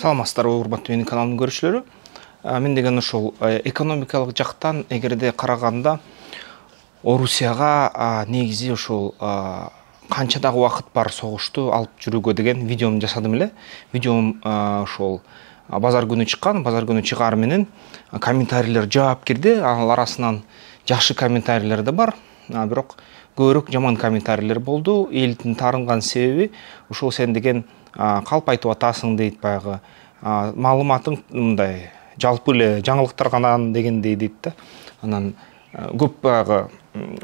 Саламатсыздарбы, урматтуу менин каналымдын көрүүчүлөрү. Мен деген ошол экономикалык жактан эгерде караганда Орусияга негизи ошол канча дагы убакыт бар согушту алып жүрүүгө деген видеомду жасадым эле. Видеом ошол базар күнү чыккан, базар күнү чыгаар менен комментарийлер жаап кирди. Ал арасынан жакшы комментарийлер да бар, бирок көбүрөөк жаман комментарийлер болду. Элдин таарынган себеби ошол сен деген калп айтып атасың дейт, баягы маалыматың мындай жалпы эле жаңылыктарганан дегендей дейт да. Анан көп баягы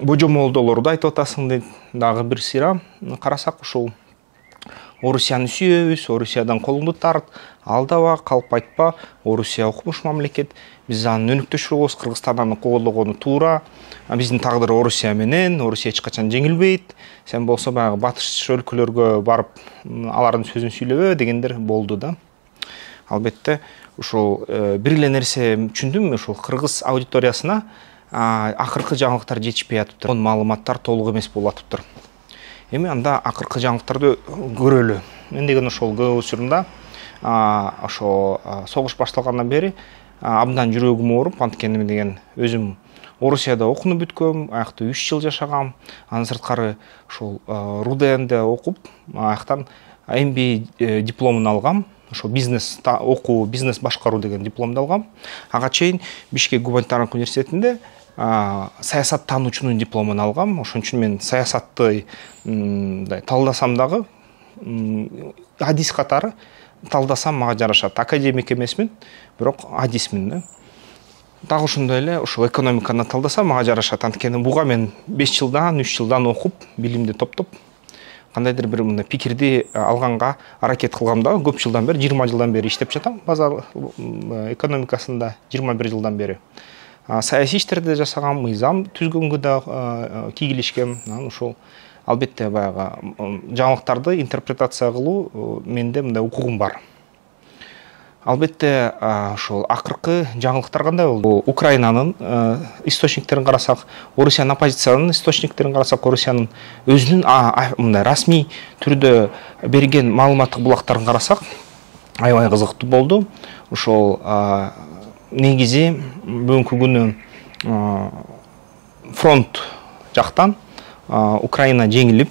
божомолдолорду айтып атасың дейт. Дагы бир сыйра карасак ушул Орусияны сүйөбүз, Орусиядан колуңду тарт, алдабак, калп айтпа, Орусия укмуш мамлекет. Биз анын өнүктөшүбүз, Кыргызстандан колдогону туура. Биздин тагдыр Орусия менен, Орусия эч качан жеңилбейт. Сен болсо баягы батыш өлкөлөргө барып, алардын сөзүн сүйлөбө дегендер болду да. Албетте, ушул бир эле нерсе түшүндүм, ушул кыргыз аудиториясына акыркы жаңылыктар жетишпей атыптыр. Маалыматтар толук эмес болуп атыптыр. Эми анда акыркы жаңылыктарды көрөлү. Мен деген ошол көп учурунда ошо согуш башталгандан бери абдан жүрөгүм ооруп, анткени мен деген өзүм Орусияда окууну бүткөм, аякта 3 жыл жашагам. Андан сырткары ошол РУДНде окуп, аяктан MBA дипломун алгам. Ошо бизнес окуу, бизнес башкаруу деген дипломду алгам. Ага чейин Бишкек гуманитардык университетинде саясаттануучунун дипломун алгам. Ошон үчүн мен саясатты талдасам дагы адис катары талдасам мага жарашат. Академик эмесмин, бирок адисмин да. Дагы ошондой эле ушул экономиканы талдасам мага жарашат. Анткени буга мен 5 жылдан, 3 жылдан окуп, билимди топтоп, кандайдыр бир мындай пикирди алганга аракет кылгам да. Көп жылдан бери, 20 жылдан бери иштеп жатам базар экономикасында, 21 жылдан бери. Саясий иштерди жасагам, мыйзам түзгөнгө да кийлишкем. Ошол албетте баягы жаңылыктарды интерпретация кылуу менде мындай укугум бар. Албетте ошол акыркы жаңылыктар кандай болду? Украинанын источниктерин карасак, Орусиянын оппозициянын источниктерин карасак, Орусиянын өзүнүн мындай расмий түрдө берген маалыматтык булактарын карасак, аябай кызыктуу болду. Ошол негизи бүгүнкү күнү фронт жактан Украина жеңилип,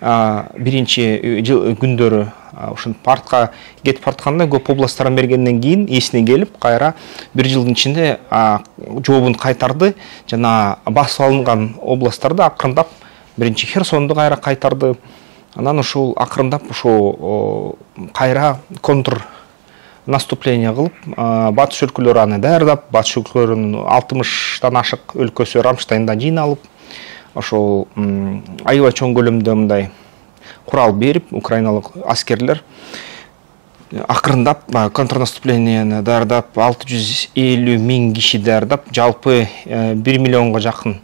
биринчи күндөрү ушун партка кетип баратканда көп областтарын бергенден кийин эсине келип, кайра бир жылдын ичинде жообун кайтарды жана басып алынган областтарды акырындап биринчи Херсонду кайра кайтарды. Анан ушул акырындап ушул кайра контр наступление кылып, батыш өлкөлөрү аны даярдап, батыш өлкөлөрүнүн 60тан ашык өлкөсү Рамштайнда жыйналып, ошол аябай чоң көлөмдө мындай курал берип, украиналык аскерлер акырындап контрнаступлениени даярдап, 650 миң киши даярдап, жалпы 1 миллионго жакын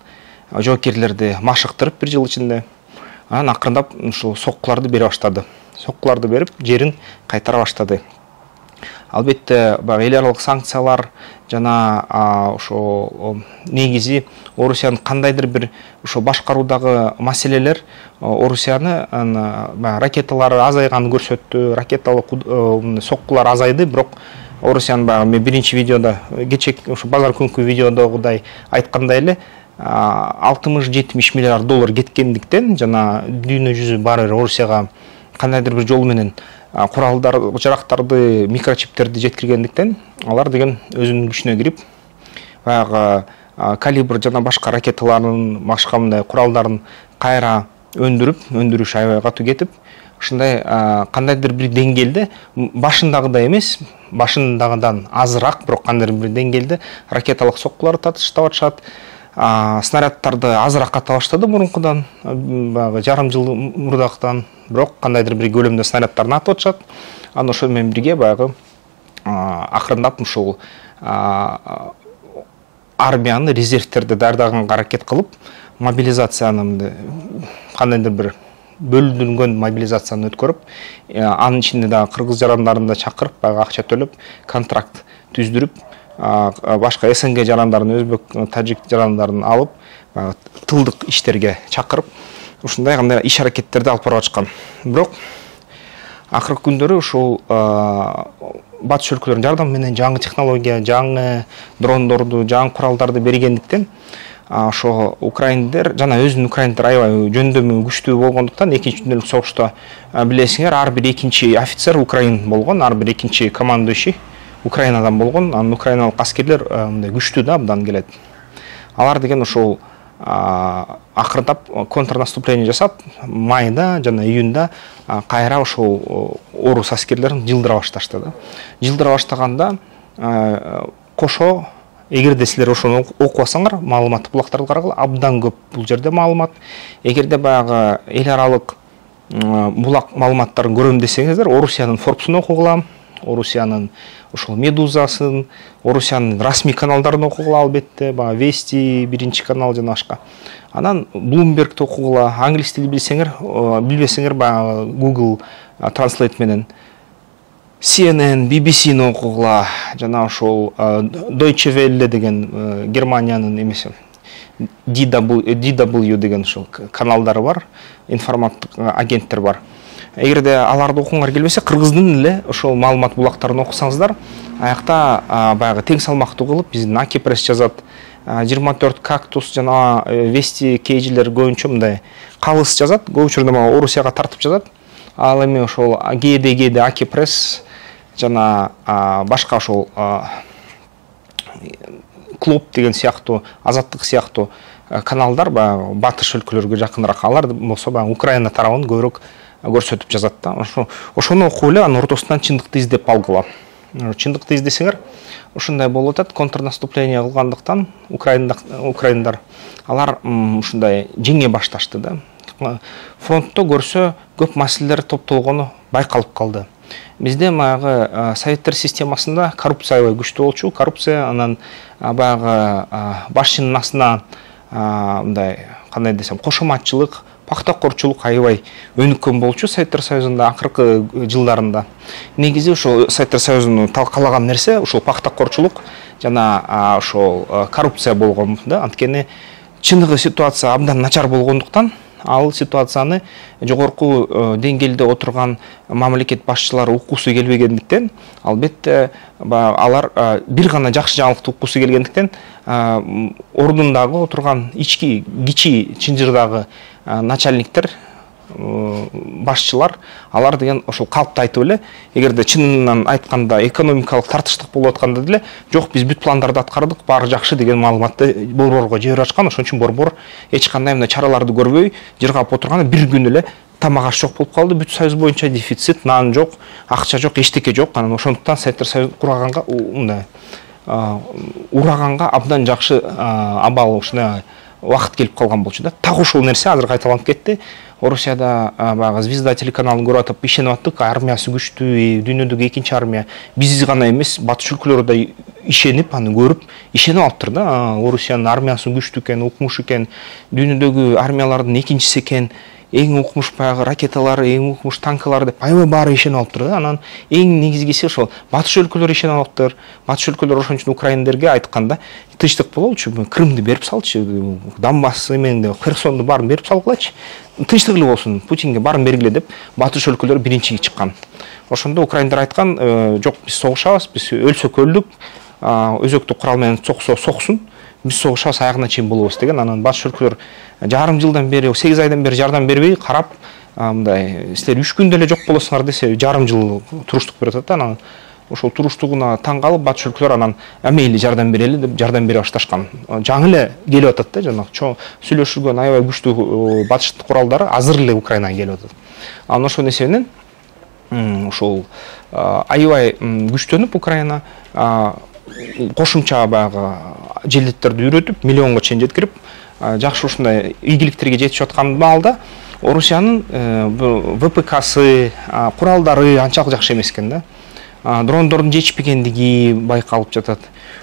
жоокерлерди машыктырып бир жыл ичинде. Анан акырындап ушул соккуларды бере баштады. Соккуларды берип, жерин кайтара баштады. Албетте, эл аралык санкциялар жана ошо негизи Орусиянын кандайдыр бир ошо башкаруудагы маселелер Орусияны ракеталары азайганын көрсөттү, ракеталык соккулар азайды, бирок Орусиянын мен биринчи видеодо, кечээ ошо базар күнкү видеодогудай айткандай эле 60-70 миллиард доллар кеткендиктен жана дүйнө жүзү баары Орусияга кандайдыр бир жол менен куралдар, жарактарды, микрочиптерди жеткиргендиктен алар деген өзүнүн күчүнө кирип, баягы калибр жана башка ракеталардын, башка мындай куралдарын кайра өндүрүш аябай катуу кетип, ушундай кандайдыр бир деңгээлде башындагыдай эмес, башындагыдан азыраак, бирок кандайдыр бир деңгээлде ракеталык соккуларды татыштап атышат. Снарядтарды азыраак ата баштады мурункудан, баягы жарым жыл мурдактан, бирок кандайдыр бир көлөмдө снарядтарын атып атышат. Анан ошол менен бирге баягы акырындап ушул армияны, резервтерди даярдаганга аракет кылып, мобилизацияны кандайдыр бир бөлүнгөн мобилизацияны өткөрүп, анын ичинде дагы кыргыз жарандарын да чакырып, баягы акча төлөп, контракт түздүрүп, башка СНГ жарандарын, өзбек, тажик жарандарын алып, тылдык иштерге чакырып, ушундай кандай иш аракеттерди алып барып атышкан. Бирок акыркы күндөрү ушул батыш өлкөлөрдүн жардамы менен жаңы технология, жаңы дрондорду, жаңы куралдарды бергендиктен ошо украиндер жана өзүнүн украиндер аябай жөндөмү күчтүү болгондуктан экинчи дүйнөлүк согушта билесиңер ар бир экинчи офицер украин болгон, ар бир экинчи командующий Украинадан болгон. Анын украиналык аскерлер мындай күчтүү да абдан келет. Алар деген ошол акырдап контрнаступление жасап, майда жана июнда кайра ошол орус аскерлерин жылдыра башташты да. Жылдыра баштаганда кошо эгерде силер ошону окуп алсаңар, маалыматтык булактарды карагыла, абдан көп бул жерде маалымат. Эгерде баягы эл аралык булак маалыматтарын көрөм десеңиздер, Орусиянын Forbes'ун окугула, Орусиянын ошол Медузасын, Орусиянын расмий каналдарын окугула албетте, баягы Вести, биринчи канал жана башка. Анан Bloomberg'ти окугула, англис тили билбесеңер баягы Google Translate менен CNN, BBC'ни окугула, жана ошол Deutsche Welle деген Германиянын эмеси, DW деген ошол каналдары бар, информаттык агенттер бар. Эгерде аларды окуңар келбесе, кыргыздын эле ошол маалымат булактарын окусаңыздар, аякта баягы тең салмактуу кылып биздин Аки пресс жазат, 24 кактус жана Вести кейжилер көбүнчө мындай калыс жазат, көп учурда Орусияга тартып жазат. Ал эми ошол ГДГде Аки пресс жана башка ошол клуб деген сыяктуу, азаттык сыяктуу каналдар баягы батыш өлкөлөргө жакыныраак, алар болсо баягы Украина тарабын көбүрөөк көрсөтүп жазат да. Ошону окуп эле анын ортосунан чындыкты издеп алгыла. Чындыкты издесеңер, ушундай болуп атат, контрнаступление кылгандыктан украиндар алар ушундай жеңе башташты да. Фронтто көрсө көп маселелер топтолгону байкалып калды. Бизде баягы советтер системасында коррупция аябай күчтүү болчу. Коррупция анан баягы башчынын астына мындай кандай десем, кошоматчылык, пактакорчулук аябай өнүккөн болчу Советтер Союзунда акыркы жылдарында. Негизи ошол Советтер Союзунун талкалаган нерсе ошол пактакорчулук жана ошол коррупция болгон да. Анткени чыныгы ситуация абдан начар болгондуктан ал ситуацияны жогорку деңгээлде отурган мамлекет башчылары уккусу келбегендиктен, албетте алар бир гана жакшы жаңылыкты уккусу келгендиктен ордундагы отурган ички кичи чынжырдагы начальниктер, башчылар, алар деген ошол калпты айтып эле, эгерде чынынан айтканда экономикалык тартыштык болуп атканда деле, жок биз бүт пландарды аткардык, баары жакшы деген маалыматты борборго жиберип ачкан. Ошон үчүн борбор эч кандай мындай чараларды көрбөй, жыргап отурганда бир күн эле тамак аш жок болуп калды. Бүт союз боюнча дефицит, нан жок, акча жок, эчтеке жок. Анан ошондуктан Советтер Союзун курганга мындай ураганга абдан жакшы абал, ушундай убакыт келип калган болчу да. Так ушул нерсе азыр кайталанып кетти. Орусияда баягы Звезда телеканалын көрүп атып ишенип аттык, армиясы күчтүү, дүйнөдөгү экинчи армия. Биз гана эмес, батыш өлкөлөрү да ишенип, аны көрүп, ишенип алыптыр да. Орусиянын армиясы күчтүү экен, укмуш экен, дүйнөдөгү армиялардын экинчиси экен, эң укмуш баягы ракеталары, эң укмуш танкалары деп аябай баары ишенип алыптыр да. Анан эң негизгиси ошол батыш өлкөлөр ишенип алыптыр. Батыш өлкөлөр ошон үчүн украиндерге айтканда тынчтык бололчу, Крымды берип салчы, Донбасс эменде Херсонду баарын берип салгылачы. Тынчтык эле болсун, Путинге баарын бергиле деп батыш өлкөлөр биринчи чыккан. Ошондо украиндар айткан, жок биз согушабыз, биз өлсөк өлдүк, өзөктү курал менен соксо соксун, биз согушабыз, аягына чейин болобуз деген. Анан батыш өлкөлөр жарым жылдан бери, 8 айдан бери жардам бербей, карап, мындай силер 3 күндө эле жок болосуңар десе, жарым жыл туруштук берип атат да. Анан ошол туруштугуна таң калып, батыш өлкөлөр анан мейли жардам берели деп жардам бере башташкан. Жаңы эле келип атат да, жана сүйлөшүлгөн аябай күчтүү батыш куралдары азыр эле Украинага келип атат. Анан ошол нерсенен ошол аябай күчтөнүп Украина кошумча баягы желеттерди үйрөтүп, миллионго чейин жеткирип, жакшы ушундай ийгиликтерге жетишип аткан маалда Орусиянын ВПКсы, куралдары анчалык жакшы эмес экен да. Дрондордун жетишпегендиги байкалып жатат.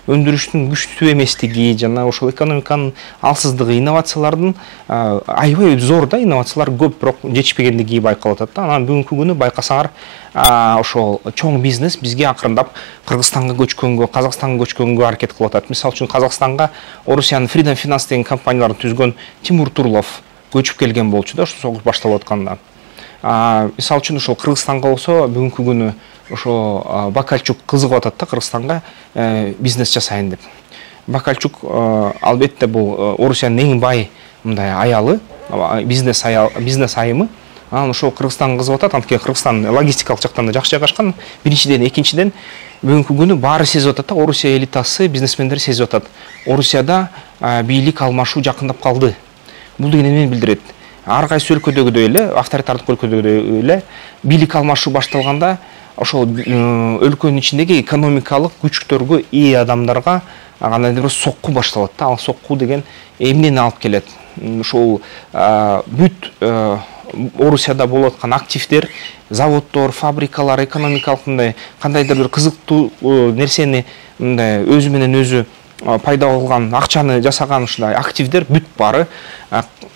Өндүрүштүн күчтүү эместиги жана ошол экономиканын алсыздыгы, инновациялардын аябай зор да, инновациялар көп, бирок жетишпегендиги байкалып атат да. Анан бүгүнкү күнү байкасаңар, ошол чоң бизнес бизге акырындап Кыргызстанга көчкөнгө, Казакстанга көчкөнгө аракет кылып атат. Мисалы үчүн Казакстанга Орусиянын Freedom Finance деген компанияларын түзгөн Тимур Турлов көчүп келген болчу да, ошо согуш башталып атканда. Мисалы үчүн ошол Кыргызстанга болсо бүгүнкү күнү ошо Бакальчук кызыгып атат да Кыргызстанга бизнес жасайын деп. Бакальчук албетте бул Орусиянын эң бай мындай аялы, бизнес айымы. Анан ошол Кыргызстанга кызыгып атат. Анткени Кыргызстан логистикалык жактан да жакшы жайгашкан. Биринчиден, экинчиден бүгүнкү күнү баары сезип атат да, Орусия элитасы, бизнесмендер сезип атат. Орусияда бийлик алмашуу жакындап калды. Бул деген эмнени билдирет? Ар кайсы өлкөдөгүдөй эле, авторитардык өлкөдөгүдөй эле бийлик алмашуу башталганда ошол өлкөнүн ичиндеги экономикалык күчтөргө ээ адамдарга кандайдыр бир сокку башталат да. Ал сокку деген эмнени алып келет? Ошол бүт Орусияда болуп аткан активдер, заводдор, фабрикалар, экономикалык мындай кандайдыр бир кызыктуу нерсени мындай өзү менен өзү пайда болгон акчаны жасаган ушундай активдер бүт баары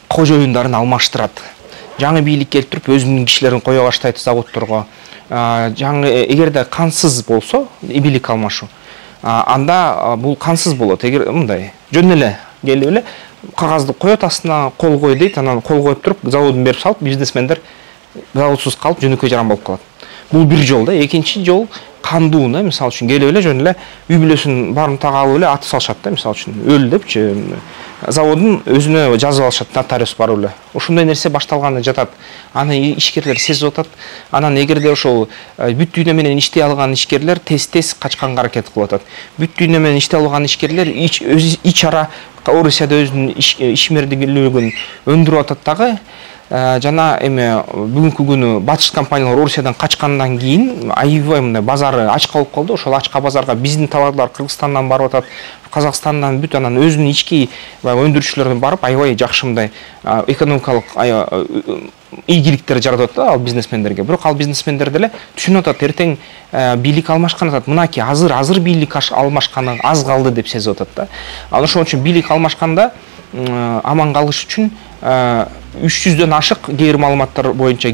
кожоюндарын алмаштырат. Жаңы бийлик келтирип өзүнүн кишилерин кое баштайт заводдорго. Жаңы эгерде кансыз болсо бийлик алмашуу, анда бул кансыз болот. Эгер мындай жөн эле келип эле кагазды коет астына, кол кой дейт, анан кол коюп туруп заводун берип салып, бизнесмендер заводсуз калып жөнөкөй жаран болуп калат. Бул бир жол да. Экинчи жол кандуу да. Мисалы үчүн келип эле жөн эле үй бүлөсүн барымтага алып эле атып салышат да. Мисалы үчүн өл депчи, заводун өзүнө жазып алышат нотариус барып эле. Ушундай нерсе башталганы жатат. Аны ишкерлер сезип атат. Анан эгерде ошол бүт дүйнө менен иштей алган ишкерлер тез качканга аракет кылып атат. Бүт дүйнө менен иштей алган ишкерлер ич ара Орусияда өзүнүн ишмердүүлүгүн өндүрүп атат дагы. Жана эме бүгүнкү күнү батыш компаниялар Орусиядан качкандан кийин аябай мындай базары ачка болуп калды. Ошол ачка базарга биздин товарлар Кыргызстандан барып атат, Казакстандан бүт анан өзүнүн ички өндүрүүчүлөрүн барып аябай жакшы мындай экономикалык ийгиликтер жаратат да ал бизнесмендерге. Бирок ал бизнесмендер деле түшүнүп атат, эртең бийлик алмашкан атат. Мынаки азыр бийлик алмашканы аз калды деп сезип атат да. Ал ошон үчүн бийлик алмашканда аман калыш үчүн 300дөн ашык кээ бир маалыматтар боюнча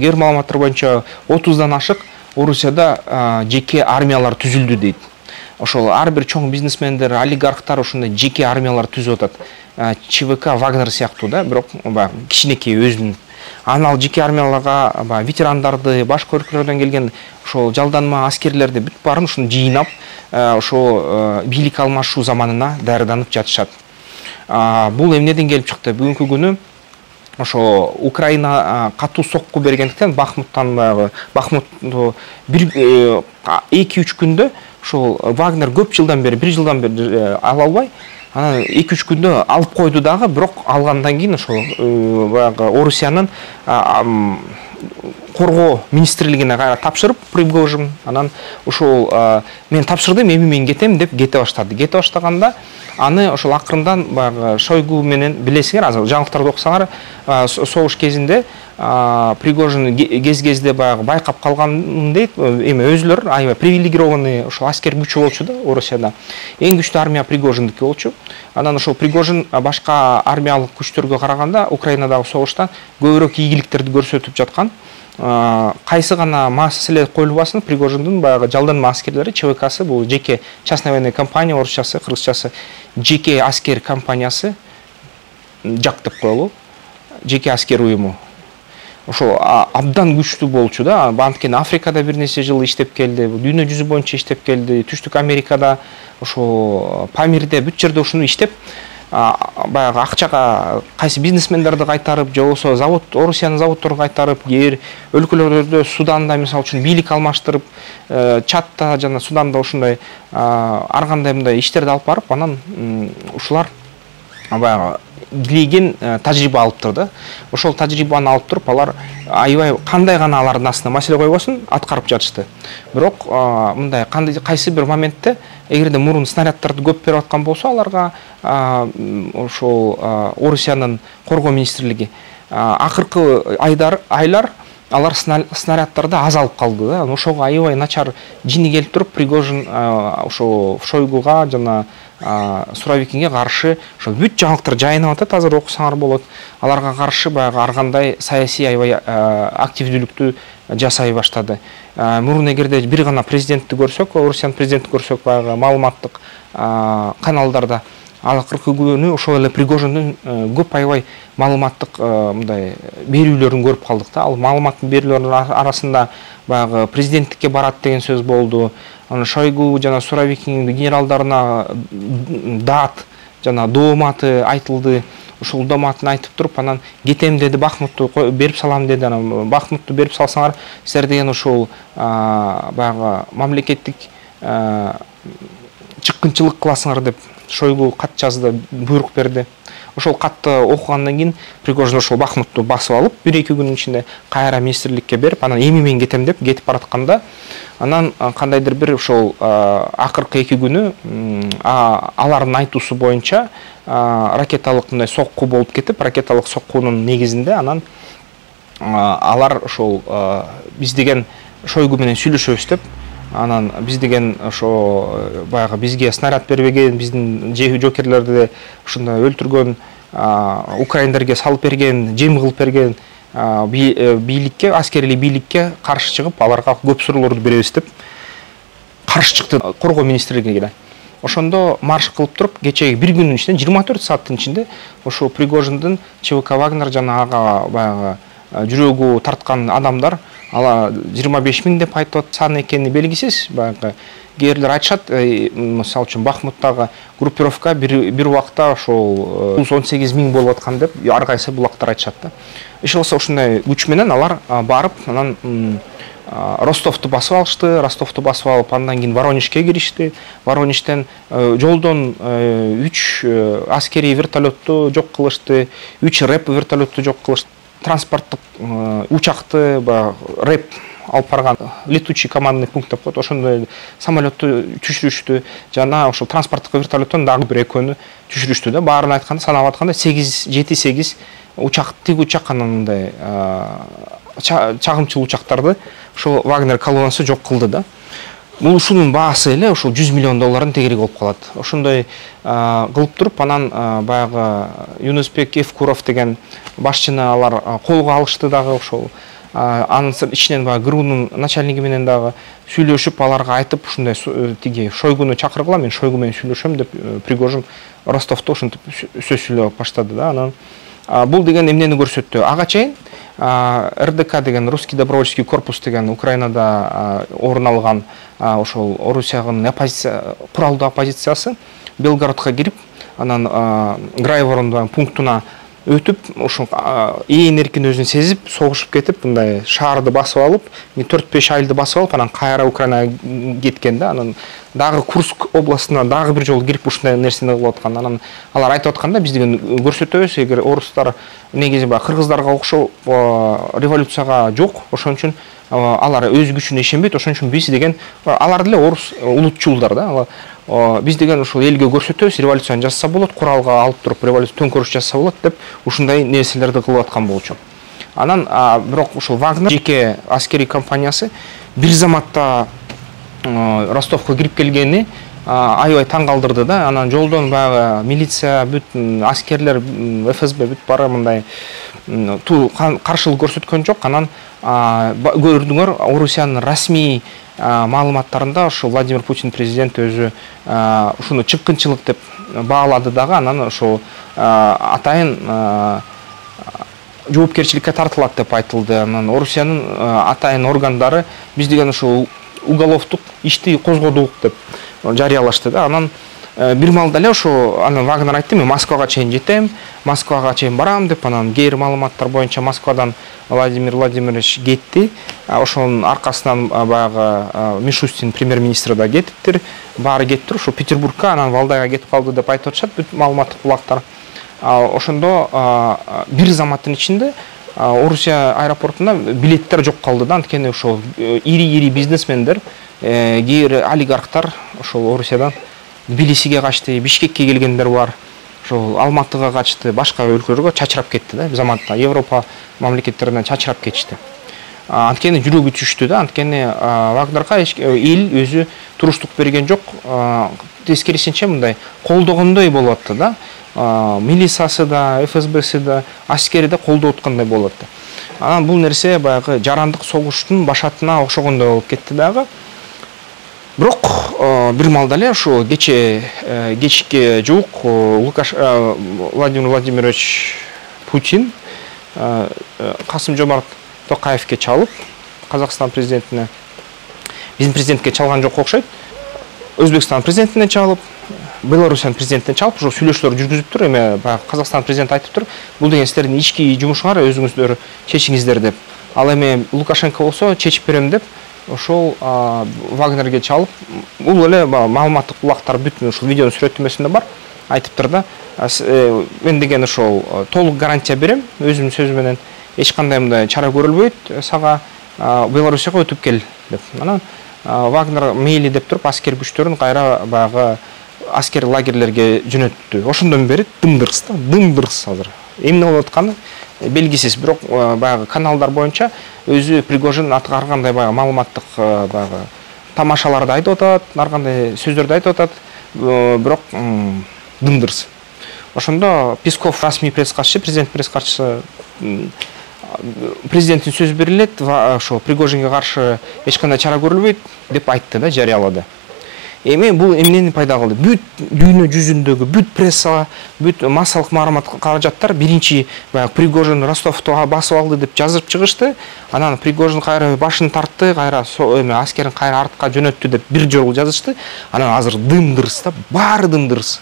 30дан ашык Орусияда жеке армиялар түзүлдү дейт. Ошол ар бир чоң бизнесмендер, олигархтар ушундай жеке армиялар түзүп атат. ЧВК, Вагнер сыяктуу да, бирок кичинекей өзүнүн. Анал жеке армияларга ветерандарды, башка өлкөлөрдөн келген ошол жалданма аскерлерди бүт баарын ушуну жыйнап, ошол бийлик алмашуу заманына даярданып жатышат. Бул эмнеден келип чыкты? Бүгүнкү күнү ошо Украина катуу сокку бергендиктен Бахмут 2-3 күндө ошол Вагнер көп жылдан бери, 1 жылдан бери ала албай, анан 2-3 күндө алып койду дагы, бирок алгандан кийин ошол Орусиянын коргоо министрлигине кайра тапшырып, Пригожин, анан ошол мен тапшырдым, эми мен кетем деп кете баштады. Кете баштаганда аны ошол акырындан Шойгу менен билесиңер, азыр жаңылыктарды окусаңар, согуш кезинде Пригожин кезде байкап калган дейт, эми өзүлөр аябай привилегированный ошол аскер күчү болчу да Орусияда. Эң күчтүү армия Пригожиндики болчу. Анан ошол Пригожин башка армиялык күчтөргө караганда Украинадагы согуштан көбүрөөк ийгиликтерди көрсөтүп жаткан. Кайсы гана маселе коюлбасын, Пригожиндин баягы жалданма аскерлери, ЧВКсы, бул жеке частная военная компания, орусчасы, кыргызчасы жеке аскер компаниясы, жак деп коелу, жеке аскер уюму. Ошол абдан күчтүү болчу да. Анткени Африкада бир нече жыл иштеп келди, дүйнө жүзү боюнча иштеп келди, Түштүк Америкада, ошо Памирде бүт жерде ушуну иштеп, баягы акчага кайсы бизнесмендерди кайтарып, же болбосо Орусиянын заводдорун кайтарып, кээ бир өлкөлөрдө Суданда мисалы үчүн бийлик алмаштырып, Чадта жана Суданда ушундай ар кандай мындай иштерди алып барып, анан ушулар баягы билген тажрыйба алыптыр да. Ошол тажрыйбаны алып туруп, алар аябай кандай гана алардын астына маселе койбосун аткарып жатышты. Бирок мындай кайсы бир моментте эгерде мурун снаряддарды көп берип аткан болсо, аларга ошол Орусиянын коргоо министрлиги акыркы айлар алар снаряддарды аз алып калды да. Ошого аябай начар жини келип туруп, Пригожин ошо Шойгуга жана Суровикинге каршы ошол бүт жаңылыктар жайнап атат, азыр окусаңар болот. Аларга каршы баягы ар кандай саясий аябай активдүүлүктү жасай баштады. Мурун эгерде бир гана президентти көрсөк, Орусиянын президентин көрсөк, баягы маалыматтык каналдарда акыркы күнү ошол эле Пригожиндин көп аябай маалыматтык мындай берүүлөрүн көрүп калдык да. Ал маалыматтын берүүлөрүнүн арасында баягы президенттикке барат деген сөз болду. Аны Шойгу жана Суровикиндин генералдарына дат жана дооматы айтылды. Ушул дооматын айтып туруп, анан кетем деди, Бахмутту берип салам деди. Анан Бахмутту берип салсаңар, силер деген ушул баягы мамлекеттик чыккынчылык кыласыңар деп Шойгу кат жазды, буйрук берди. Ошол катты окугандан кийин Пригожин ошол Бахмутту басып алып, 1-2 күнүн ичинде кайра министрликке берип, анан эми мен кетем деп кетип баратканда, анан кандайдыр бир ошол акыркы 2 күнү алардын айтуусу боюнча ракеталык мындай сокку болуп кетип, ракеталык соккунун негизинде анан алар ошол биз деген Шойгу менен сүйлөшөбүз деп, анан биз деген ошо баягы бизге снаряд бербеген, биздин жокерлерди ушундай өлтүргөн, украиндерге салып берген, жем кылып берген бийликке, аскерилик бийликке каршы чыгып, аларга көп суроолорду беребиз деп каршы чыкты коргоо министрлигине. Ошондо марш кылып туруп, кечеги 1 күнүн ичинде, 24 сааттын ичинде ошо Пригожиндин ЧВК Вагнер жана ага баягы жүрөгү тарткан адамдар, ала 25 миң деп айтып сан экени белгисиз. Баягы кээрлер айтышат, мисалы үчүн Бахмуттагы группировка бир убакта ошол 18 миң болуп аткан деп ар кайсы булактар айтышат да. Иш болсо ушундай күч менен алар барып, анан Ростовду басып алышты, Ростовду басып алып, андан кийин Воронежге киришти. Воронежден жолдон 3 аскерий вертолетту жок кылышты, 3 рэп вертолетту жок кылышты. Транспорттук учакты рэп алып барган летучий командный пункт деп коет, ошондой самолетту түшүрүштү. Жана ошол транспорттук вертолеттон дагы бир экөөнү түшүрүштү да. Баарын айтканда, санап атканда 7-8 учак, тик учак, анан мындай чагымчыл учактарды ошол Вагнер колоннасы жок кылды да. Бул ушунун баасы эле ошол 100 миллион доллардын тегерек болуп калат. Ошондой кылып туруп, анан баягы Юнусбек Евкуров деген башчыны алар колго алышты дагы. Ошол анын ичинен баягы ГРУнун начальниги менен дагы сүйлөшүп, аларга айтып, ушундай тиги Шойгуну чакыргыла, мен Шойгу менен сүйлөшөм деп Пригожин Ростовдо ошентип сөз сүйлөп баштады да. Анан бул деген эмнени көрсөттү? Ага чейин РДК деген, Русский добровольческий корпус деген Украинада орун алган ошол Орусиянын куралдуу оппозициясы Белгородко кирип, анан Грайворон пунктуна өтүп, ошол ээн эркин өзүн сезип, согушуп кетип, мындай шаарды басып алып, 4-5 айлды басып алып, анан кайра Украинага кеткен да. Анан дагы Курск областына дагы бир жолу кирип ушундай нерсени кылып аткан. Анан алар айтып атканда, биз деген көрсөтөбүз, эгер орустар негизи кыргыздарга окшоп революцияга жок, ошон үчүн алар өз күчүнө ишенбейт, ошон үчүн биз деген алар деле орус улутчулдар да. Биз деген ушул элге көрсөтөбүз, революцияны жасаса болот, куралга алып туруп революция төңкөрүш жасаса болот деп ушундай нерселерди кылып аткан болчу. Анан бирок ушул Вагнер жеке аскерий компаниясы бир заматта Ростовко кирип келгени аябай таң калтырды да. Анан жолдон баягы милиция, бүт аскерлер, ФСБ бүт бары мындай каршылык көрсөткөн жок. Анан көрдүңөр, Орусиянын расмий маалыматтарында ошо Владимир Путин президент өзү ушуну чыккынчылык деп баалады дагы. Анан ошо атайын жоопкерчиликке тартылат деп айтылды. Анан Орусиянын атайын органдары биз деген ошо уголовдук ишти козгодук деп жарыялашты да. Анан бир маалда эле ошо анан Вагнер айтты, мен Москвага чейин жетем, Москвага чейин барам деп. Анан кээ маалыматтар боюнча Москвадан Владимир Владимирович кетти. Ошонун аркасынан баягы Мишустин премьер-министр да кетиптир, баары кеттир. Ошо Петербургка, анан Валдайга кетип калды деп айтып атышат бүт маалыматтык булактар. Ошондо бир заматтын ичинде Орусия аэропортунда билеттер жок калды да. Анткени ошол ири бизнесмендер, кээ олигархтар ошол Орусиядан Тбилисиге качты, Бишкекке келгендер бар. Ошол Алматыга качты, башка өлкөлөргө чачырап кетти да. Заматта Европа мамлекеттерине чачырап кетишти. Анткени жүрөгү түштү да. Анткени Вагнерга эл өзү туруштук берген жок. Тескерисинче мындай колдогондой болуп атты да. Милициясы да, ФСБси да, аскери да колдоп аткандай болуп атты. Анан бул нерсе баягы жарандык согуштун башатына окшогондой болуп кетти дагы. Бирок бир маалда эле ошо кечке жуук Владимир Владимирович Путин Касым-Жомарт Токаевке чалып, Казакстан президентине, биздин президентке чалган жок окшойт. Өзбекстан президентине чалып, Беларусиянын президентине чалып, ошо сүйлөшүүлөр жүргүзүп тур. Эми Казакстан президенти айтып тур, бул деген силердин ички жумушуңар, өзүңүздөр чечиңиздер деп. Ал эми Лукашенко болсо чечип берем деп, ошол Вагнерге чалып, бул эле маалыматтык булактар бүт ушул видеонун сүрөттөмөсүндө бар. Айтыптыр да, мен деген ошол толук гарантия берем, өзүмдүн сөзүм менен эч кандай мындай чара көрүлбөйт, сага Белоруссияга өтүп кел деп. Анан Вагнер мейли деп туруп аскер күчтөрүн кайра баягы аскер лагерлерге жөнөттү. Ошондон бери дымдырс азыр. Эмне болуп атканы белгисиз, бирок баягы каналдар боюнча өзү Пригожин ар кандай баягы маалыматтык баягы тамашаларды айтып атат, ар кандай сөздөрдү айтып атат, бирок дымдырс. Ошондо Песков расмий пресс катчысы, президент пресс катчысы президенттин сөзү берилет, ошо Пригожинге каршы эч кандай чара көрүлбөйт деп айтты да, жарыялады. Эми бул эмнени пайда кылды? Бүт дүйнө жүзүндөгү бүт пресса, бүт массалык маалымат каражаттар биринчи баягы Пригожин Ростовду басып алды деп жазып чыгышты. Анан Пригожин кайра башын тартты, кайра аскерин кайра артка жөнөттү деп бир жолу жазышты. Анан азыр дымдырс да, баары дымдырс.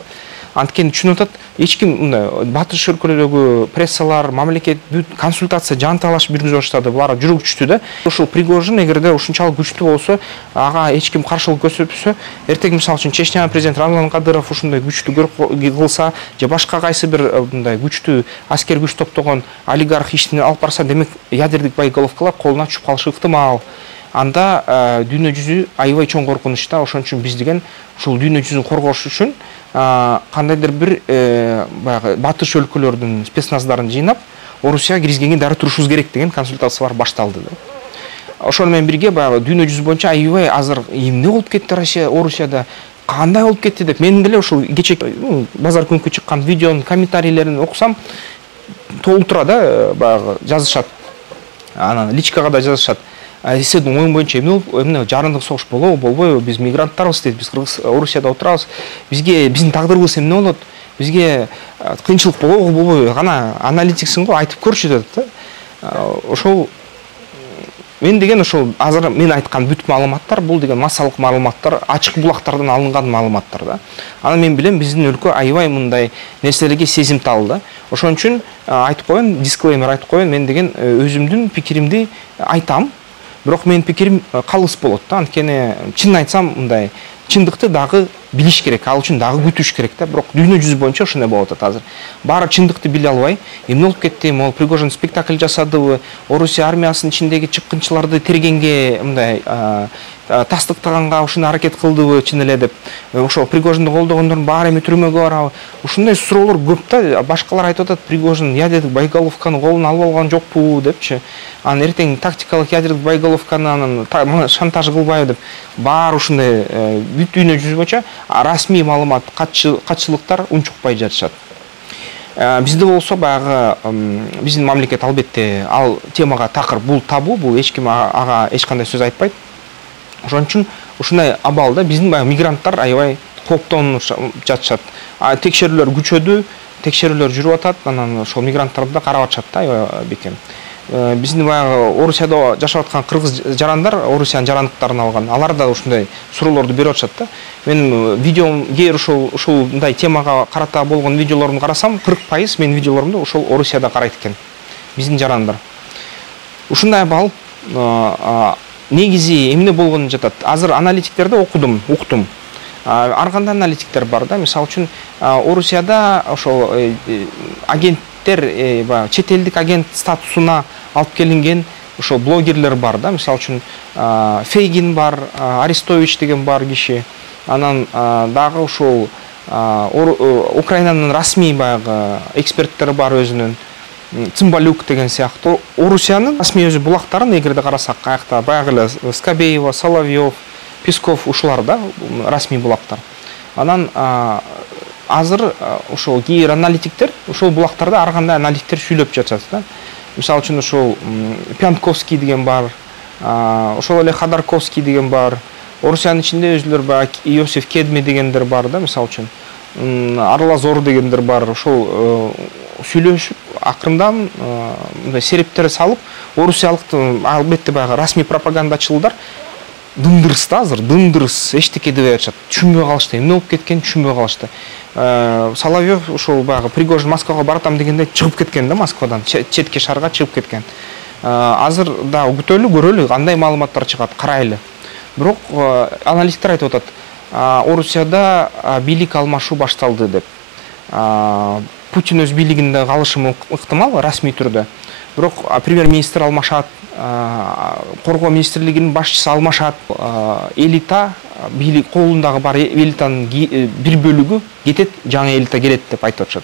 Анткени түшүнүп атат, эч ким мындай батыш өлкөлөрдөгү прессалар, мамлекет бүт консультация жанталаш жүргүзүп баштады. Булар жүрүп күчтү да. Ушул Пригожин эгерде ушунчалык күчтүү болсо, ага эч ким каршылык көрсөтпөсө, эртең мисалы үчүн Чечня президенти Рамзан Кадыров ушундай күчтүү кылса, же башка кайсы бир мындай күчтүү аскер күч топтогон олигарх ишин алып барса, демек ядердик боеголовкалар колуна түшүп калышы ыктымал. Анда дүйнө жүзү аябай чоң коркунучта. Ошон үчүн биз деген ушул дүйнө жүзүн коргош үчүн кандайдыр бир баягы батыш өлкөлөрдүн спецназдарын жыйнап, Орусияга киргизгенге дары турушубуз керек деген консультациялар башталды. Ошону менен бирге баягы дүйнө жүзү боюнча аябай азыр эмне болуп кетти Орусияда, кандай болуп кетти деп мен деле ушул кече базар күнкү чыккан видеонун комментарийлерин окусам толтура да, баягы жазышат. Анан личкага да жазышат. Сиздин оюң боюнча эмне жарандык согуш болобу, болбойбу? Биз мигранттарбыз дейт, биз Орусияда отурабыз. Биздин тагдырыбыз эмне болот? Бизге кыйынчылык болобу, болбойбу? Гана аналитиксиң го, айтып көрчү деп да. Ошол мен деген ошол азыр мен айткан бүт маалыматтар, бул деген массалык маалыматтар, ачык булактардан алынган маалыматтар да. Анан мен билем биздин өлкө аябай мындай нерселерге сезимтал да. Ошон үчүн айтып коеюн, дисклеймер айтып коеюн, мен деген өзүмдүн пикиримди айтам. Бирок менин пикирим калыс болот да. Анткени чын айтсам, мындай чындыкты дагы билиш керек, ал үчүн дагы күтүш керек да. Бирок дүйнө жүзү боюнча ошондой болуп атат азыр. Баары чындыкты биле албай, эмне болуп кетти? Могул Пригожин спектакль жасадыбы? Орусия армиясынын ичиндеги чыккынчыларды тергенге мындай тастыктаганга ушуну аракет кылдыбы чын эле деп. Ошол Пригожинди колдогондордун баары эми түрмөгө барабы? Ушундай суроолор көп да. Башкалар айтып атат, Пригожин ядердик боеголовканы колуна алып алган жокпу депчи. Анан эртең тактикалык ядердик боеголовканы анан шантаж кылбайбы деп. Баары ушундай бүт дүйнө жүзү боюнча расмий маалымат катчылыктар унчукпай жатышат. Бизде болсо баягы биздин мамлекет албетте ал темага такыр бул табу, бул эч ким ага эч кандай сөз айтпайт. Ошон үчүн ушундай абалда биздин баягы мигранттар аябай кооптонуп жатышат. Текшерүүлөр күчөдү, текшерүүлөр жүрүп атат, анан ошол мигранттарды да карап атышат да аябай бекем. Биздин баягы Орусияда жашап аткан кыргыз жарандар, Орусиянын жарандыктарын алган, алар да ушундай суроолорду берип атышат да. Мен видеом кээ ушундай темага карата болгон видеолорумду карасам, 40% менин видеолорумду ошол Орусияда карайт экен. Биздин жарандар. Ушундай абал негизи эмне болгонун жатат. Азыр аналитиктерди уктум. Ар кандай аналитиктер бар да. Мисалы үчүн Орусияда ошол агенттер, чет элдик агент статусуна алып келинген ошол блогерлер бар да. Мисалы үчүн Фейгин бар, Арестович деген бар киши. Анан дагы ошол Украинанын расмий баягы эксперттери бар өзүнүн. Цымбалюк деген сыяктуу Орусиянын расмий өзү булактарын эгерде карасак, аякта баягы эле Скобеева, Соловьев, Песков ушулар да расмий булактар. Анан азыр ошол кээ аналитиктер ошол булактарда ар кандай аналитиктер сүйлөп жатат да. Мисалы үчүн ошол Пянковский деген бар, ошол эле Ходорковский деген бар, Орусиянын ичинде өзүлөр баягы Иосиф Кедми дегендер бар да, мисалы үчүн. Арлазор дегендер бар. Ошол сүйлөшүп, акырындан серептер салып, орусиялыкты албетте баягы расмий пропагандачылар дымдырыс да азыр, дымдырыс эчтеке дебей атышат. Түшүнбөй калышты, эмне болуп кеткен түшүнбөй калышты. Соловьев ошол баягы Пригожин Москвага баратам дегенде чыгып кеткен да, Москвадан, четке шаарга чыгып кеткен. Азыр да күтөлү, көрөлү кандай маалыматтар чыгат, карайлы. Бирок аналитиктер айтып атат, Орусияда бийлик алмашуу башталды деп. Путин өз бийлигинде калышы ыктымал расмий түрдө. Бирок премьер-министр алмашат, коргоо министрлигинин башчысы алмашат, элита бийлик колундагы бар элитанын бир бөлүгү кетет, жаңы элита келет деп айтып атышат.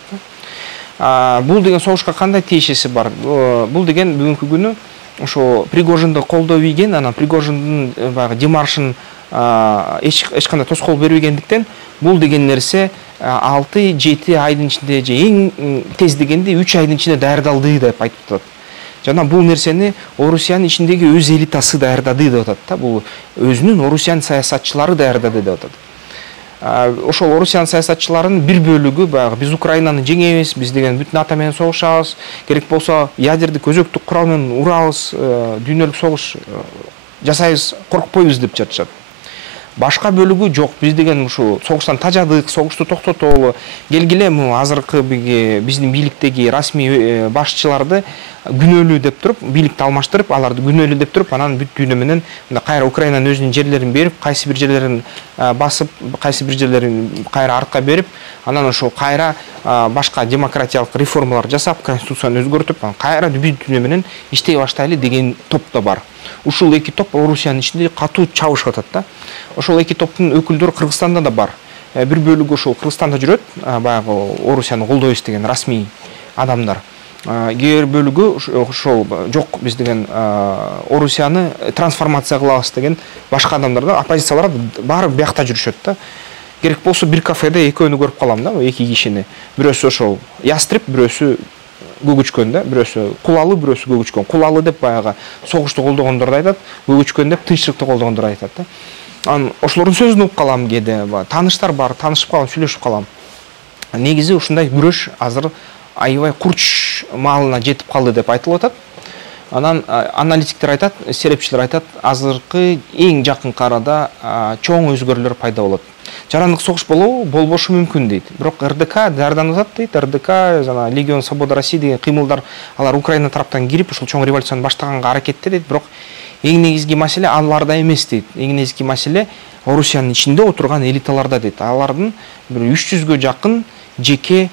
Бул деген согушка кандай тиешеси бар? Бул деген бүгүнкү күнү ошо Пригожинди колдоо ийген, анан Пригожиндин баягы демаршын эч кандай тоскоол бербегендиктен бул деген нерсе 6-7 айдын ичинде же эң тез дегенде 3 айдын ичинде даярдалды деп айтып атат. Жана бул нерсени Орусиянын ичиндеги өз элитасы даярдады деп атат да. Бул өзүнүн Орусиянын саясатчылары даярдады деп атат. Ошол Орусиянын саясатчыларынын бир бөлүгү баягы биз Украинаны жеңебиз, биз деген бүтүн НАТО менен согушабыз, керек болсо ядердик өзөктүк курал менен урабыз, дүйнөлүк согуш жасайбыз, коркпойбуз деп жатышат. Башка бөлүгү жок, биз деген ушу согуштан тажадык, согушту токтотолу, келгиле азыркы биздин бийликтеги расмий башчыларды күнөөлүү деп туруп, бийликти алмаштырып, аларды күнөөлүү деп туруп, анан бүт дүйнө менен кайра Украинанын өзүнүн жерлерин берип, кайсы бир жерлерин басып, кайсы бир жерлерин кайра артка берип, анан ошол кайра башка демократиялык реформалар жасап, конституцияны өзгөртүп, кайра бүт дүйнө менен иштей баштайлы деген топ да бар. Ушул эки топ Орусиянын ичинде катуу чабышып атат да. Ошол эки топтун өкүлдөрү Кыргызстанда да бар. Бир бөлүгү ошол Кыргызстанда жүрөт, баягы Орусияны колдойбуз деген расмий адамдар. Кээ бир бөлүгү ошол жок, биз деген Орусияны трансформация кылабыз деген башка адамдар да, оппозициялар баары биякта жүрүшөт да. Керек болсо бир кафеде экөөнү көрүп калам да, эки кишини. Бирөөсү ошол ястреб, бирөөсү көгүчкөн да, бирөөсү кулалы, бирөөсү көгүчкөн. Кулалы деп баягы согушту колдогондорду айтат, көгүчкөн деп тынччылыкты колдогондорду айтат да. Анан ошолордун сөзүн угуп калам кээде, тааныштар бар, таанышып калам, сүйлөшүп калам. Негизи ушундай күрөш азыр аябай курч маалына жетип калды деп айтылып атат. Анан аналитиктер айтат, серепчилер айтат, азыркы эң жакынкы арада чоң өзгөрүүлөр пайда болот. Жарандык согуш болбошу мүмкүн дейт. Бирок РДК даярданып атат дейт. РДК жана Легион Свобода России деген кыймылдар, алар Украина тараптан кирип, ушул чоң революцияны баштаганга аракетте дейт. Бирок эң негизги маселе аларда эмес дейт. Эң негизги маселе Орусиянын ичинде отурган элиталарда дейт. Алардын бир 300гө жакын жеке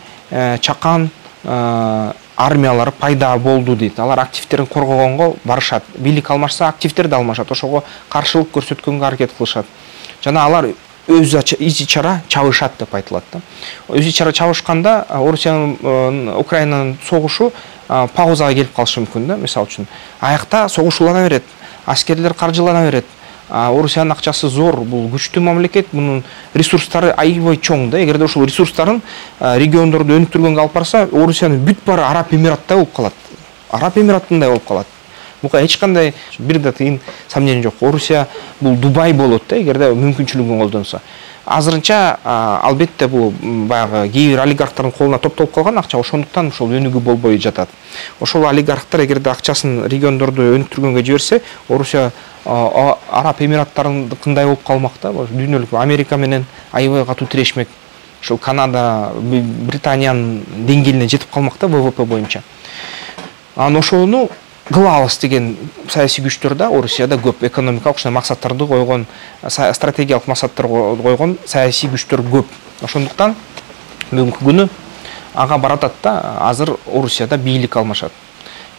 чакан армиялары пайда болду дейт. Алар активтерин коргогонго барышат. Бийлик алмашса активтер да алмашат. Ошого каршылык көрсөткөнгө аракет кылышат. Жана алар өз ичи-чара чабышат деп айтылат да. Өз ичи-чара чабышканда Орусиянын Украинанын согушу паузага келип калышы мүмкүн да. Мисалы үчүн аякта согуш улана берет, аскерлер каржылана берет. Орусиянын акчасы зор, бул күчтүү мамлекет, мунун ресурстары аябай чоң да. Эгерде ушул ресурстарын региондорду өнүктүргөнгө алып барса, Орусиянын бүт баары Араб Эмираттай болуп калат. Араб Эмиратындай болуп калат. Буга эч кандай бир да тыйын сомнение жок. Орусия бул Дубай болот да, эгерде мүмкүнчүлүгүн колдонсо. Азырынча албетте бул баягы кээ бир олигархтардын колуна топтолуп калган акча, ошондуктан ошол өнүгүү болбой жатат. Ошол олигархтар эгерде акчасын региондорду өнүктүргөнгө жиберсе, Орусия Араб Эмираттарындыкындай болуп калмак да. Дүйнөлүк Америка менен аябай катуу тирешмек. Ошол Канада, Британиянын деңгээлине жетип калмак да ВВП боюнча. Анан ошону кылабыз деген саясий күчтөр да Орусияда көп, экономикалык ушундай максаттарды койгон, стратегиялык максаттар койгон саясий күчтөр көп. Ошондуктан бүгүнкү күнү ага баратат да, азыр Орусияда бийлик алмашат.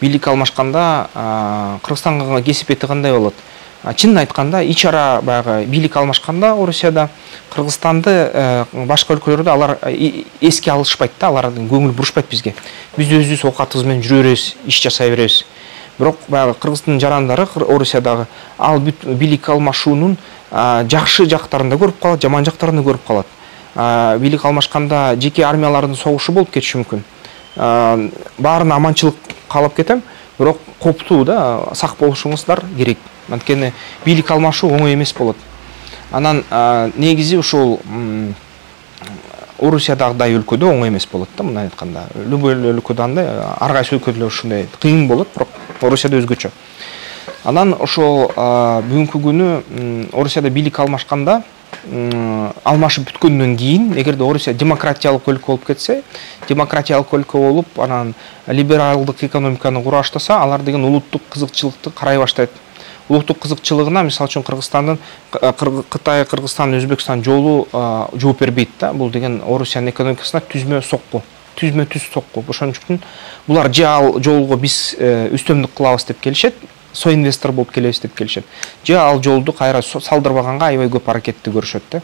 Бийлик алмашканда Кыргызстанга кесипети кандай болот? Чынын айтканда, ич-ара баягы бийлик алмашканда Орусияда Кыргызстанды башка өлкөлөрдө алар эске алышпайт да, алардын көңүл бурушпайт бизге. Биз өзүбүз оокатыбыз менен жүрө беребиз, иш жасай беребиз. Бирок баягы Кыргыздын жарандары Орусиядагы ал бүт бийлик алмашуунун жакшы жактарын да көрүп калат, жаман жактарын да көрүп калат. Бийлик алмашканда жеке армиялардын согушу болуп кетиши мүмкүн. Баарына аманчылык каалап кетем, бирок коптуу да, сак болушуңуздар керек. Анткени бийлик алмашуу оңой эмес болот. Анан негизи ушул Орусиядагыдай өлкөдө оңой эмес болот да, мындай айтканда. Любой өлкөдө андай, ар кайсы өлкөдө ушундай кыйын болот, бирок Орусияда өзгөчө. Анан ошол бүгүнкү күнү Орусияда бийлик алмашканда, алмашып бүткөндөн кийин, эгерде Орусия демократиялык өлкө болуп кетсе, демократиялык өлкө болуп, анан либералдык экономиканы кура баштаса, алар деген улуттук кызыкчылыкты карай баштайт. Улуттук кызыкчылыгына, мисалы үчүн Кыргызстандын, Кытай, Кыргызстан, Өзбекстан жолу жооп бербейт да. Бул деген Орусиянын экономикасына түзмө сокку, түз сокку. Ошон үчүн булар же ал жолго биз үстөмдүк кылабыз деп келишет, соинвестор болуп келебиз деп келишет. Же ал жолду кайра салдырбаганга аябай көп аракетти көрүшөт да.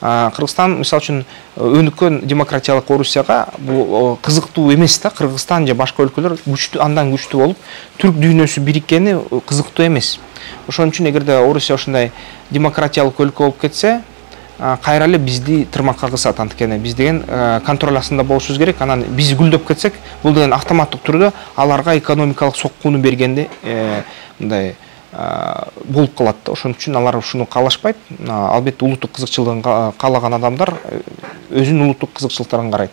Кыргызстан, мисалы үчүн, өнүккөн демократиялык Орусияга бул кызыктуу эмес да. Кыргызстан же башка өлкөлөр күчтүү, андан күчтүү болуп, түрк дүйнөсү бириккени кызыктуу эмес. Ошон үчүн эгерде Орусия ушундай демократиялык өлкө болуп кетсе, кайра эле бизди тырмакка кысат. Анткени биз деген контроль астында болушубуз керек. Анан биз гүлдөп кетсек, бул деген автоматтык түрдө аларга экономикалык соккуну бергенде мындай болуп калат да. Ошон үчүн алар ушуну каалашпайт. Албетте улуттук кызыкчылыгын каалаган адамдар өзүнүн улуттук кызыкчылыктарын карайт.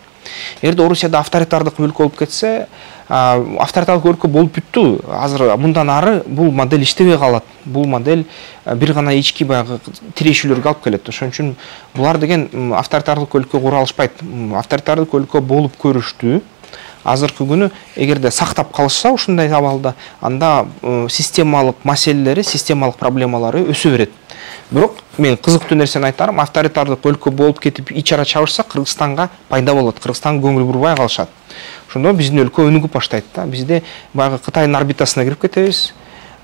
Эгерде Орусияда авторитардык өлкө болуп кетсе, авторитарлык өлкө болуп бүттү. Азыр мындан ары бул модель иштебей калат. Бул модель бир гана ички баягы тирешүүлөргө алып келет. Ошон үчүн булар деген авторитарлык өлкө кура алышпайт. Авторитарлык өлкө болуп көрүштү. Азыркы күнү эгерде сактап калышса ушундай абалда, анда системалык маселелери, системалык проблемалары өсө берет. Бирок мен кызыктуу нерсени айтарым, авторитардык өлкө болуп кетип ичара чабышса, Кыргызстанга пайда болот. Кыргызстан көңүл бурбай калышат. Ошондо биздин өлкө өнүгүп баштайт да. Бизде баягы Кытайдын орбитасына кирип кетебиз.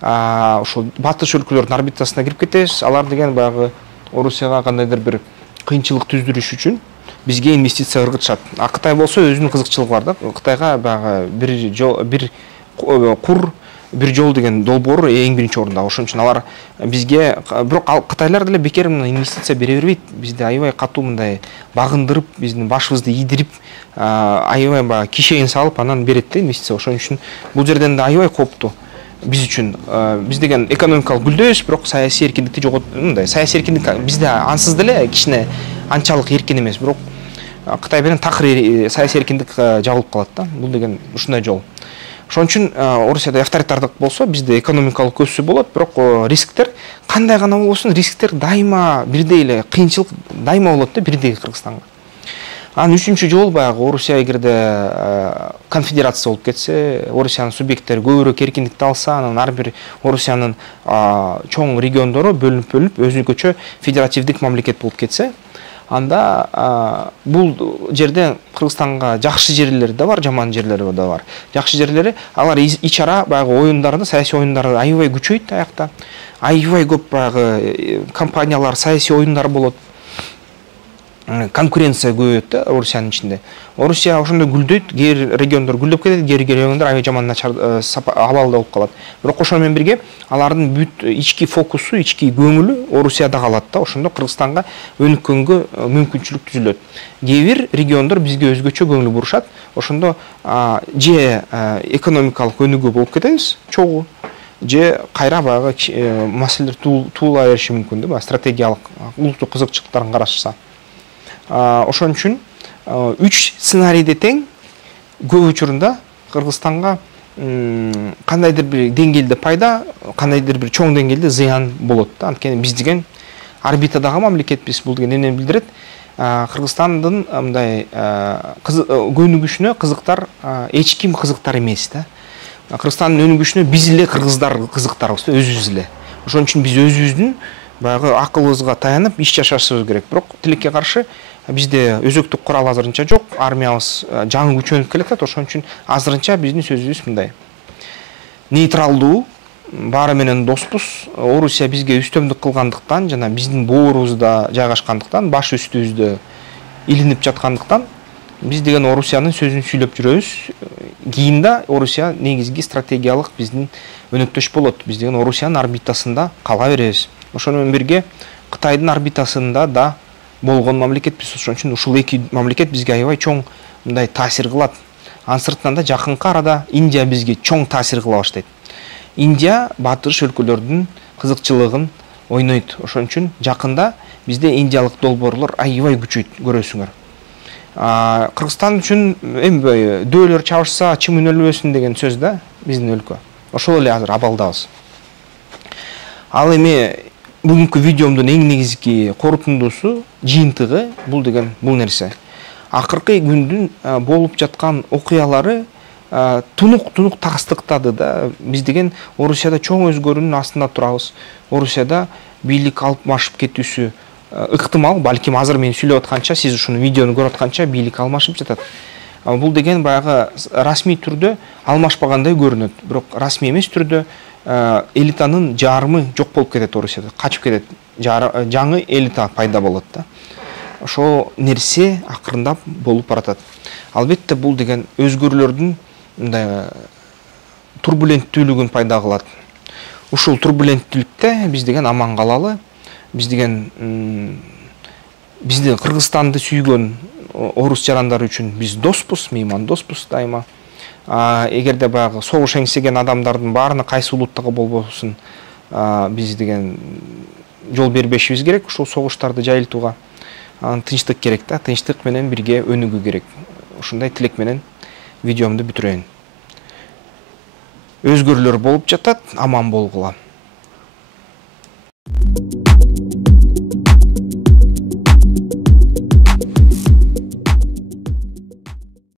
Ошол батыш өлкөлөрдүн орбитасына кирип кетебиз. Алар деген баягы Орусияга кандайдыр бир кыйынчылык түздүрүш үчүн бизге инвестиция ыргытышат. Кытай болсо өзүнүн кызыкчылыгы бар да. Кытайга баягы бир кур, бир жол деген долбоор эң биринчи орунда. Ошон үчүн алар бизге, бирок кытайлар деле бекер инвестиция бере бербейт. Бизди аябай катуу мындай багындырып, биздин башыбызды ийдирип, аябай баягы кишейин салып анан берет да инвестиция. Ошон үчүн бул жерден да аябай кооптуу биз үчүн. Биз деген экономикалык гүлдөйбүз, бирок саясий эркиндикти мындай саясий эркиндик бизде ансыз деле кичине анчалык эркин эмес, бирок Кытай менен такыр саясий эркиндик жабылып калат да. Бул деген ушундай жол. Ошон үчүн Орусияда авторитардык болсо, бизде экономикалык өсүү болот, бирок рисктер кандай гана болбосун, рисктер дайыма бирдей эле, кыйынчылык дайыма болот да, бирдей Кыргызстанга. Анан үчүнчү жол баягы Орусия эгерде конфедерация болуп кетсе, Орусиянын субъекттери көбүрөөк эркиндикти алса, анан ар бир Орусиянын чоң региондору бөлүнүп, өзүнчө федеративдик мамлекет болуп кетсе, анда бул жерде Кыргызстанга жакшы жерлери да бар, жаман жерлери да бар. Жакшы жерлери, алар ичара баягы оюндарды, саясий оюндарды аябай күчөйт аякта. Аябай көп баягы компаниялар, саясий оюндар болот. Конкуренция көбөйөт да Орусиянын ичинде. Орусия ошондой гүлдөйт, кээ региондор гүлдөп кетет, кээ региондор аябай жаман начар абалда болуп калат. Бирок ошол менен бирге алардын бүт ички фокусу, ички көңүлү Орусияда калат да. Ошондо Кыргызстанга өнүккөнгө мүмкүнчүлүк түзүлөт. Кээ бир региондор бизге өзгөчө көңүл бурушат. Ошондо же экономикалык өнүгүү болуп кетебиз, чогуу, же кайра баягы маселелер туула бериши мүмкүн да, стратегиялык улуттук кызыкчылыктарын карашса. Ошон үчүн 3 сценарийде тең көп учурунда Кыргызстанга кандайдыр бир деңгээлде пайда, кандайдыр бир чоң деңгээлде зыян болот да. Анткени биз деген орбитадагы мамлекетпиз. Бул деген эмнени билдирет? Кыргызстандын мындай өнүгүшүнө кызыктар эч ким кызыктар эмес да. Кыргызстандын өнүгүшүнө биз эле кыргыздар кызыктарбыз, өзүбүз эле. Ошон үчүн биз өзүбүздүн баягы акылыбызга таянып иш жашашыбыз керек. Бирок тилекке каршы бизде өзөктүк курал азырынча жок, армиябыз жаңы күчөнүп келатат. Ошон үчүн азырынча биздин сөзүбүз мындай: нейтралдуу, баары менен доспуз. Орусия бизге үстөмдүк кылгандыктан жана биздин боорубузда жайгашкандыктан, баш үстүбүздө илинип жаткандыктан биз деген Орусиянын сөзүн сүйлөп жүрөбүз. Кийин да Орусия негизги стратегиялык биздин өнөктөш болот. Биз деген Орусиянын орбитасында кала беребиз. Ошону менен бирге Кытайдын орбитасында да болгон мамлекетпиз. Ошон үчүн ушул эки мамлекет бизге аябай чоң мындай таасир кылат. Анын сыртынан да жакынкы арада Индия бизге чоң таасир кыла баштайт. Индия батыш өлкөлөрдүн кызыкчылыгын ойнойт. Ошон үчүн жакында бизде индиялык долбоорлор аябай күчөйт, көрөсүңөр. Кыргызстан үчүн эми дөөлөр чабышса чымын өлбөсүн деген сөз да биздин өлкө. Ошол эле азыр абалдабыз. Ал эми бүгүнкү видеомдун эң негизги корутундусу, жыйынтыгы бул нерсе. Акыркы күндүн болуп жаткан окуялары тунук тастыктады да. Биз деген Орусияда чоң өзгөрүүнүн астында турабыз. Орусияда бийлик алмашып кетүүсү ыктымал, балким азыр мен сүйлөп атканча, сиз ушуну видеону көрүп атканча бийлик алмашып жатат. Бул деген баягы расмий түрдө алмашпагандай көрүнөт, бирок расмий эмес түрдө элитанын жарымы жок болуп кетет Орусияда, качып кетет. Жаңы элита пайда болот да. Ошо нерсе акырындап болуп баратат. Албетте бул деген өзгөрүүлөрдүн мындай турбуленттүүлүгүн пайда кылат. Ушул турбуленттүүлүктө биз деген аман калалы. Биз деген биздин Кыргызстанды сүйгөн орус жарандар үчүн биз доспуз, меймандоспуз дайыма. Эгерде баягы согуш эңсеген адамдардын баарына кайсы улуттагы болбосун биз деген жол бербешибиз керек, ушул согуштарды жайылтууга. Тынчтык керек да, тынчтык менен бирге өнүгүү керек. Ушундай тилек менен видеомду бүтүрөйүн. Өзгөрүүлөр болуп жатат, аман болгула.